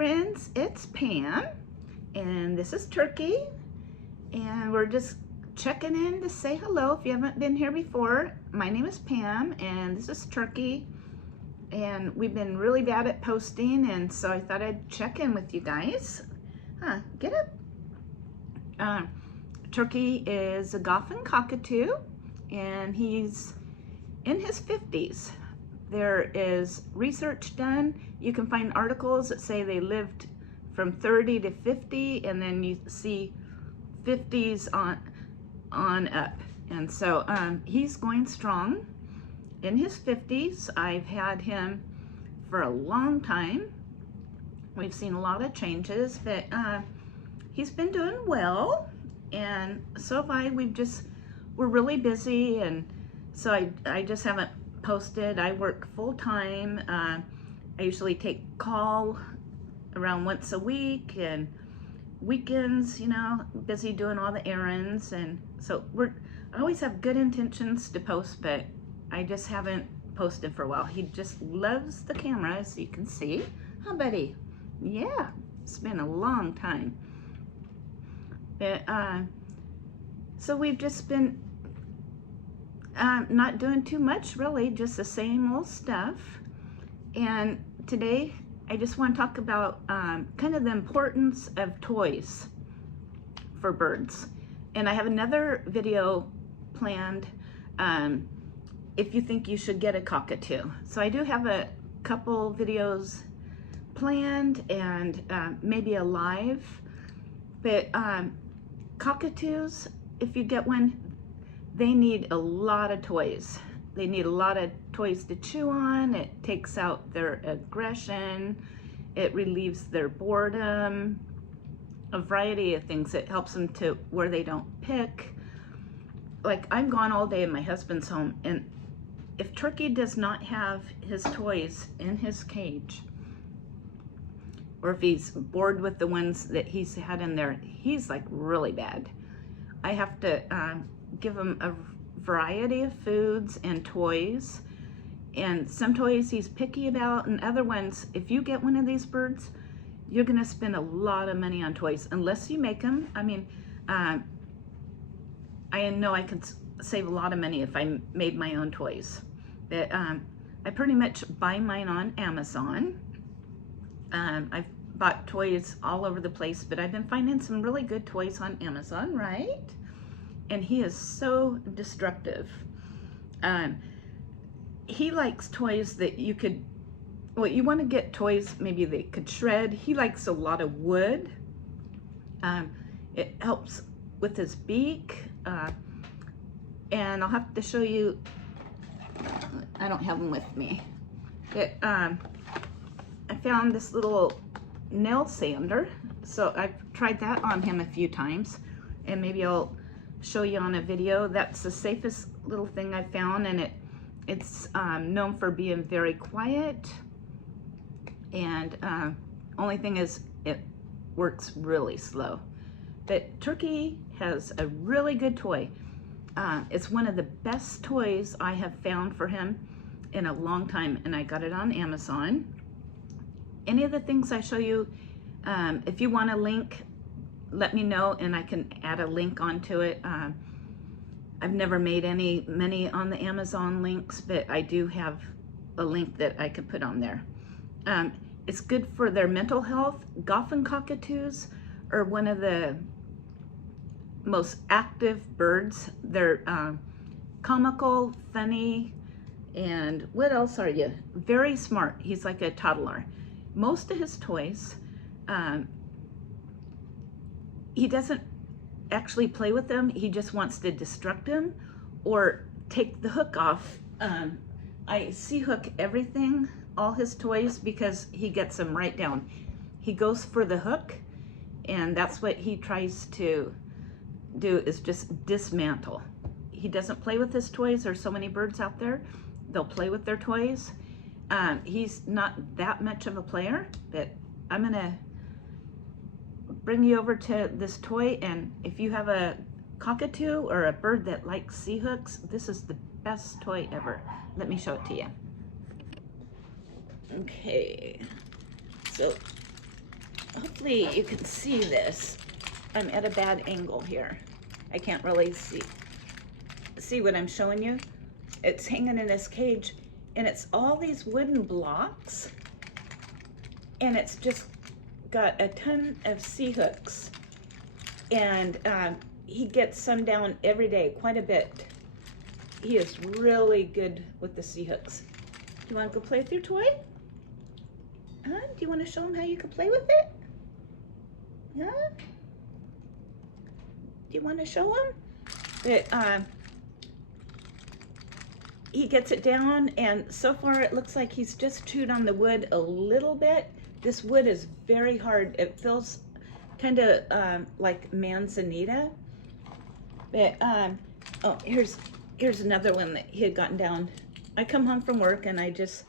friends, it's Pam, and this is Turkey, and we're just checking in to say hello if you haven't been here before. My name is Pam, and this is Turkey, and we've been really bad at posting, and so I thought I'd check in with you guys. Get up. Turkey is a Goffin Cockatoo, and he's in his 50s. There is research done. You can find articles that say they lived from 30 to 50, and then you see 50s on up. And so he's going strong in his 50s. I've had him for a long time. We've seen a lot of changes, but he's been doing well. And so have I. We're really busy, and so I just haven't posted. I work full-time. I usually take call around once a week, and weekends, you know, busy doing all the errands, and so I always have good intentions to post, but I just haven't posted for a while. He just loves the camera, as you can see. Huh, buddy? Yeah, it's been a long time. But so we've just been not doing too much, really, just the same old stuff. And today I just want to talk about kind of the importance of toys for birds. And I have another video planned if you think you should get a cockatoo. So I do have a couple videos planned, and maybe a live. But cockatoos, if you get one, they need a lot of toys. They need a lot of toys to chew on. It takes out their aggression. It relieves their boredom. A variety of things. It helps them to where they don't pick. Like, I'm gone all day in my husband's home, and if Turkey does not have his toys in his cage, or if he's bored with the ones that he's had in there, he's like really bad. I have to give him a variety of foods and toys, and some toys he's picky about, and other ones, if you get one of these birds, you're gonna spend a lot of money on toys, unless you make them. I mean, I know I could save a lot of money if I made my own toys. But I pretty much buy mine on Amazon. I've bought toys all over the place, but I've been finding some really good toys on Amazon, right? And he is so destructive. He likes toys that you could, well, you want to get toys maybe they could shred. He likes a lot of wood. It helps with his beak. And I'll have to show you, I don't have them with me. I found this little nail sander. So I've tried that on him a few times, and maybe I'll show you on a video. That's the safest little thing I found, and it's known for being very quiet, and only thing is it works really slow. But Turkey has a really good toy. It's one of the best toys I have found for him in a long time, and I got it on Amazon. Any of the things I show you, if you want a link, let me know and I can add a link onto it. I've never made many on the Amazon links, but I do have a link that I could put on there. It's good for their mental health. Goffin Cockatoos are one of the most active birds. They're comical, funny, and what else are you? Very smart. He's like a toddler. Most of his toys, he doesn't actually play with them. He just wants to destruct them or take the hook off. I hook everything, all his toys, because he gets them right down. He goes for the hook, and that's what he tries to do, is just dismantle. He doesn't play with his toys. There's so many birds out there, they'll play with their toys. He's not that much of a player, but I'm gonna bring you over to this toy, and if you have a cockatoo or a bird that likes sea hooks, this is the best toy ever. Let me show it to you. Okay, so hopefully you can see this. I'm at a bad angle here. I can't really see what I'm showing you. It's hanging in this cage, and it's all these wooden blocks, and it's just got a ton of C hooks, and he gets some down every day, quite a bit. He is really good with the C hooks. Do you want to go play with your toy? Do you want to show him how you can play with it? Huh? Do you want to show him? That he gets it down, and so far it looks like he's just chewed on the wood a little bit. This wood is very hard. It feels kind of like manzanita. But oh, here's another one that he had gotten down. I come home from work and I just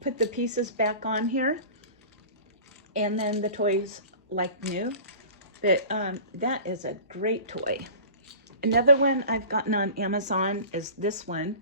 put the pieces back on here, and then the toy's like new. But that is a great toy. Another one I've gotten on Amazon is this one,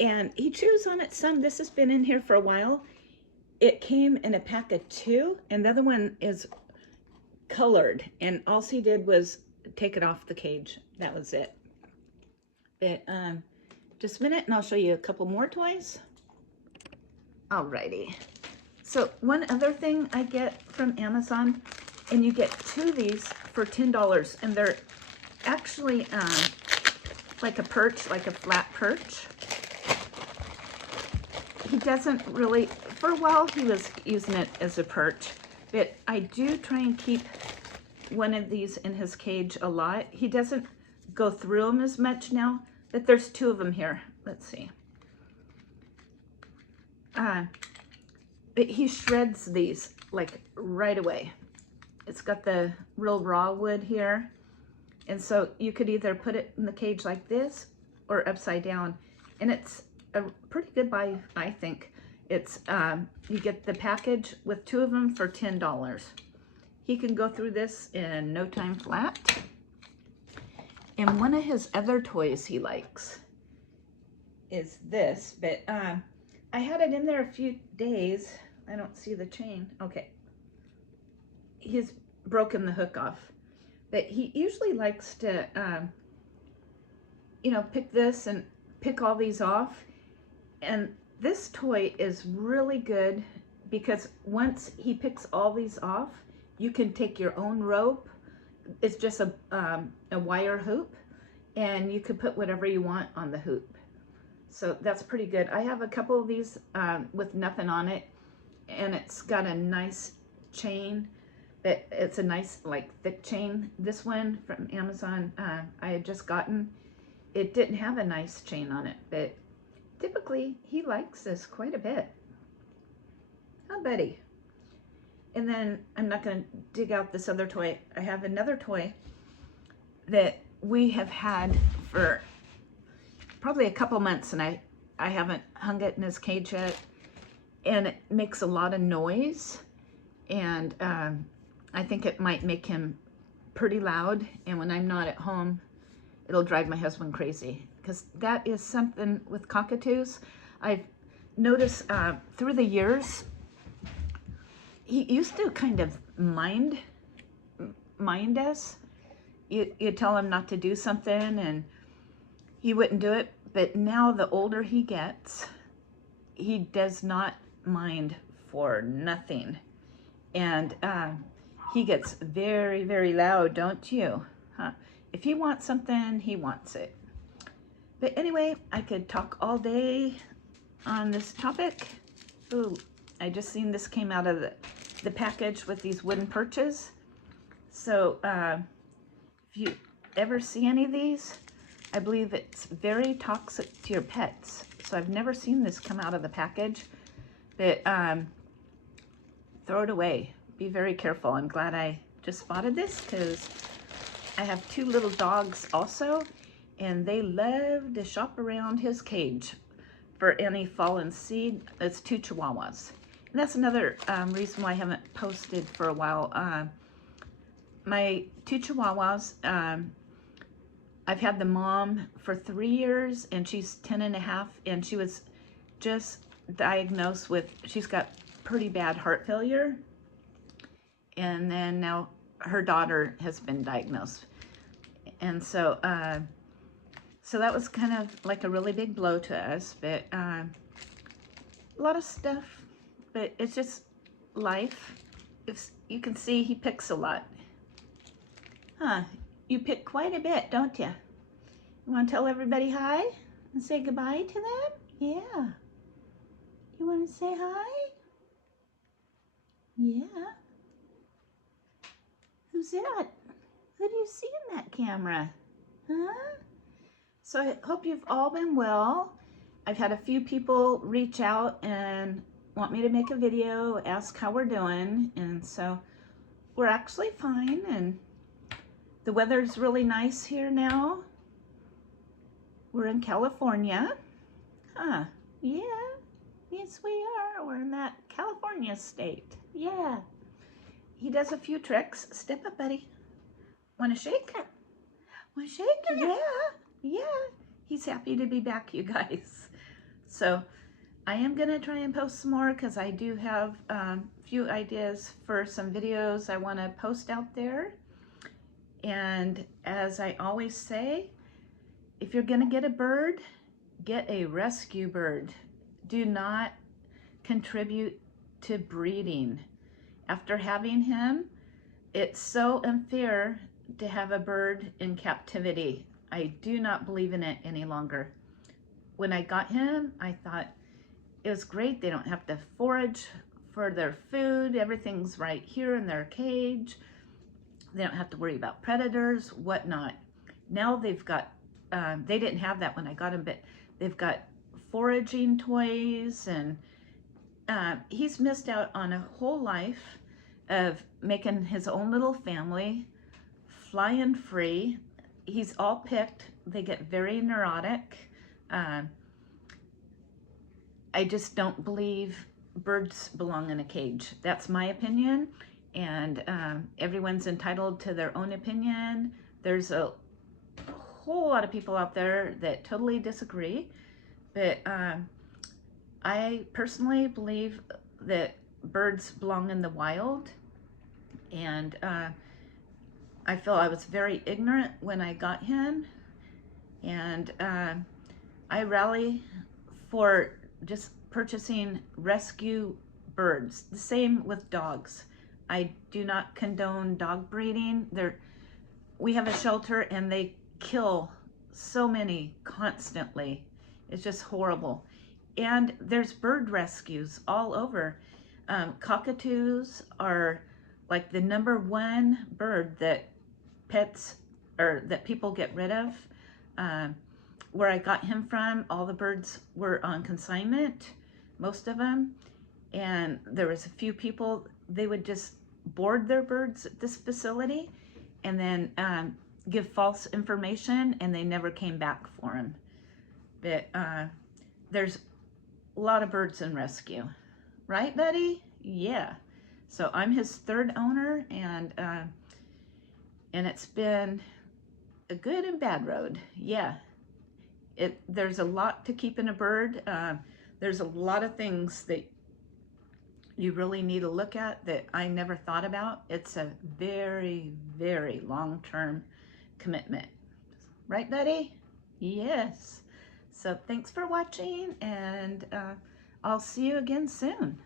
and he chews on it some. This has been in here for a while. It came in a pack of 2, and the other one is colored, and all he did was take it off the cage. That was it. But just a minute and I'll show you a couple more toys. Alrighty. So one other thing I get from Amazon, and you get 2 of these for $10, and they're actually like a perch, like a flat perch. He doesn't really, for a while he was using it as a perch, but I do try and keep one of these in his cage a lot. He doesn't go through them as much now, but there's 2 of them here. Let's see. But he shreds these like right away. It's got the real raw wood here. And so you could either put it in the cage like this or upside down. And it's a pretty good buy, I think. It's, you get the package with 2 of them for $10. He can go through this in no time flat. And one of his other toys he likes is this, but I had it in there a few days. I don't see the chain. Okay. He's broken the hook off. But he usually likes to, you know, pick this and pick all these off. And this toy is really good because once he picks all these off, you can take your own rope. It's just a wire hoop, and you could put whatever you want on the hoop. So that's pretty good. I have a couple of these with nothing on it, and it's got a nice chain. But it's a nice, like, thick chain. This one from Amazon I had just gotten. It didn't have a nice chain on it, but typically he likes this quite a bit. Oh, buddy. And then I'm not going to dig out this other toy. I have another toy that we have had for probably a couple months, and I haven't hung it in his cage yet. And it makes a lot of noise, and I think it might make him pretty loud. And when I'm not at home, it'll drive my husband crazy, because that is something with cockatoos. I've noticed through the years, he used to kind of mind us. You tell him not to do something and he wouldn't do it. But now the older he gets, he does not mind for nothing. And he gets very, very loud, don't you? Huh? If he wants something, he wants it. But anyway, I could talk all day on this topic. Ooh, I just seen this came out of the package with these wooden perches. So if you ever see any of these, I believe it's very toxic to your pets. So I've never seen this come out of the package, but throw it away. Be very careful. I'm glad I just spotted this, because I have 2 little dogs also, and they love to shop around his cage for any fallen seed. It's 2 Chihuahuas. And that's another reason why I haven't posted for a while. My 2 Chihuahuas, I've had the mom for 3 years, and she's 10 and a half, and she was just diagnosed with, she's got pretty bad heart failure. and then now her daughter has been diagnosed. And so, so that was kind of like a really big blow to us, but a lot of stuff, but it's just life. If you can see, he picks a lot. Huh, you pick quite a bit, don't you? You want to tell everybody hi and say goodbye to them? Yeah. You want to say hi? Yeah. Who's that? Who do you see in that camera? Huh? So I hope you've all been well. I've had a few people reach out and want me to make a video, ask how we're doing, and so we're actually fine, and the weather's really nice here now. We're in California. Huh, yeah, yes we are. We're in that California state, yeah. He does a few tricks. Step up, buddy. Want to shake? Want to shake? Yeah, yeah. He's happy to be back, you guys. So I am gonna try and post some more because I do have a few ideas for some videos I want to post out there. And as I always say, if you're gonna get a bird, get a rescue bird. Do not contribute to breeding. After having him, it's so unfair to have a bird in captivity. I do not believe in it any longer. When I got him, I thought it was great. They don't have to forage for their food. Everything's right here in their cage. They don't have to worry about predators, whatnot. Now they've got, they didn't have that when I got him, but they've got foraging toys, and he's missed out on a whole life of making his own little family, flying free. He's all picked. They get very neurotic. I just don't believe birds belong in a cage. That's my opinion, and everyone's entitled to their own opinion. There's a whole lot of people out there that totally disagree, but I personally believe that birds belong in the wild, and I feel I was very ignorant when I got him, and I rally for just purchasing rescue birds. The same with dogs. I do not condone dog breeding. We have a shelter and they kill so many constantly. It's just horrible. And there's bird rescues all over. Cockatoos are like the #1 bird that pets or that people get rid of. Where I got him from, all the birds were on consignment, most of them, and there was a few people, they would just board their birds at this facility and then give false information, and they never came back for them. But there's a lot of birds in rescue, right, buddy? Yeah. So I'm his 3rd owner, and it's been a good and bad road. Yeah. There's a lot to keep in a bird. There's a lot of things that you really need to look at that I never thought about. It's a very, very long-term commitment. Right, buddy? Yes. So thanks for watching, and I'll see you again soon.